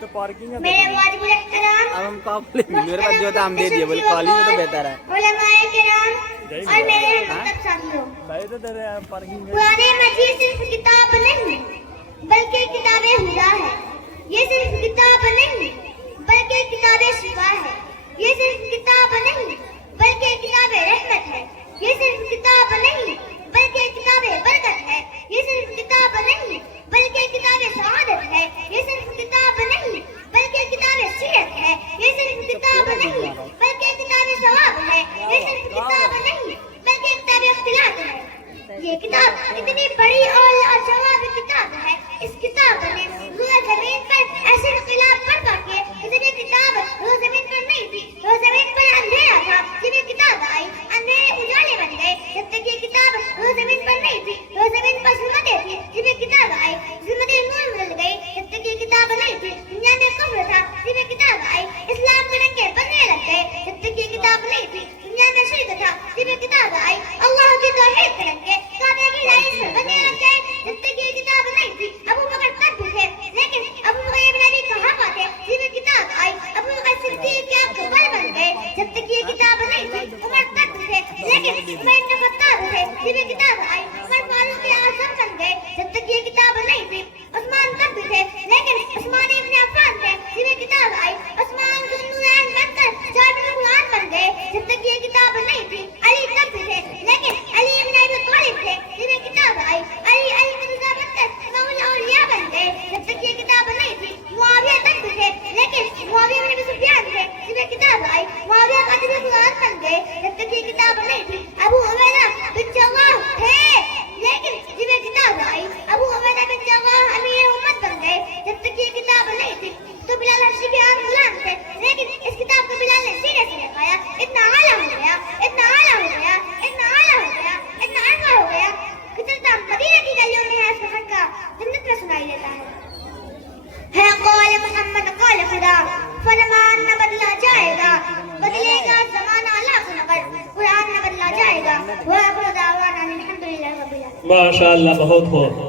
تو پارکنگ ہے میرے واجب الاحترام اب ہم کہاں بولیں گے؟ میرے پاس جو تھا ہم دے دیے، بولے کالج میں تو بہتر ہے. علماء کرام اور میرے مکتب ساتھیوں، بھائی تو تیرے پارکنگ ہے. قرآن مجید صرف کتاب نہیں بلکہ کتاب ہدا ہے. یہ صرف کتاب نہیں بلکہ کتاب شفا ہے. یہ صرف کتاب نہیں بلکہ کتاب رحمت ہے. یہ صرف کتاب نہیں بلکہ کتاب برکت ہے. یہ صرف کتاب نہیں بلکہ کتاب سعادت ہے. یہ صرف کتاب نہیں بلکہ کتاب سیرت ہے. یہ صرف کتاب نہیں بلکہ کتاب ثواب ہے. یہ صرف کتاب نہیں بلکہ کتاب اختلاط ہے. یہ کتاب اتنی بڑی اور لاجواب کتاب ہے. اس کتاب نے روئے زمین پر ایسے انقلاب برپا کیے کہ جب یہ کتاب روئے زمین پر نہیں تھی، روئے زمین پر اندھیرا تھا. جب یہ کتاب آئی اندھیرے اجالے بن گئے. جب تک یہ کتاب روئے زمین پر نہیں تھی، روئے زمین پر ظلمتیں تھی. جب یہ کتاب آئی ظلمتیں نور بدل گئی. جب تک یہ کتاب نہیں تھی دنیا میں کفر تھا. جب یہ کتاب آئی اسلام کے ڈنکے بجنے لگ گئے. جب تک یہ کتاب نہیں تھی دنیا میں شرک تھا. جب یہ کتاب آئی اللہ کی توحید کے ڈنکے کعبے کی لائن سے بجنے لگ گئے. جب تک یہ کتاب نہیں تھی ابو بکر تب بھی تھے، لیکن ابو بکر ابن ابی قحافہ تھے. جب یہ کتاب آئی ابو بکر صدیق کے اکبر بن گئے. جب تک یہ کتاب نہیں تھی عمر تب بھی تھے، لیکن عمر بن خطاب تھے. جب یہ کتاب آئی عمر فاروق اعظم بن گئے. جب تک یہ کتاب نہیں تھی عثمان تب بھی تھے، لیکن عثمان ابن عفان تھے. جب یہ کتاب آئی عثمان ذو النورین بن کر جامع القرآن بن گئے. جب تک یہ کتاب نہیں تھی علی تب بھی تھے، لیکن علی ابن ابی طالب تھے. جب یہ کتاب آئی علی مرزا بن کر امام الاولیاء بن گئے. جب تک یہ کتاب نہیں تھی معاویہ تب بھی تھے، لیکن معاویہ بن ابی سفیان تھے. جب یہ کتاب آئی معاویہ قاتل القرآن بن گئے. جب تک یہ کتاب نہیں تھی ابو عبیدہ بن جراح تھے، لیکن جب یہ کتاب آئی ابو عبیدہ بن جراح امیر امت بن گئے. جب تک یہ کتاب نہیں تھی تو بلال حبشی کے عام غلام تھے، لیکن اس کتاب کو بلال نے سینے سے لکھایا. اتنا اعلیٰ ہو گیا، اتنا اعلیٰ ہو گیا، اتنا اعلیٰ ہو گیا، اتنا اعلیٰ ہو گیا کہ چلتا مدینہ کی گلیوں میں ہے اس کا خطہ جنت میں سنائی دیتا ہے. قول محمد قول خدا فرمان نہ بدلا جائے گا، بدلے گا زمانہ لاکھ نفر، قرآن نہ بدلا جائے گا. وآخر دعوانا الحمدللہ رب العالمین. ماشاء اللہ، بہت خوب.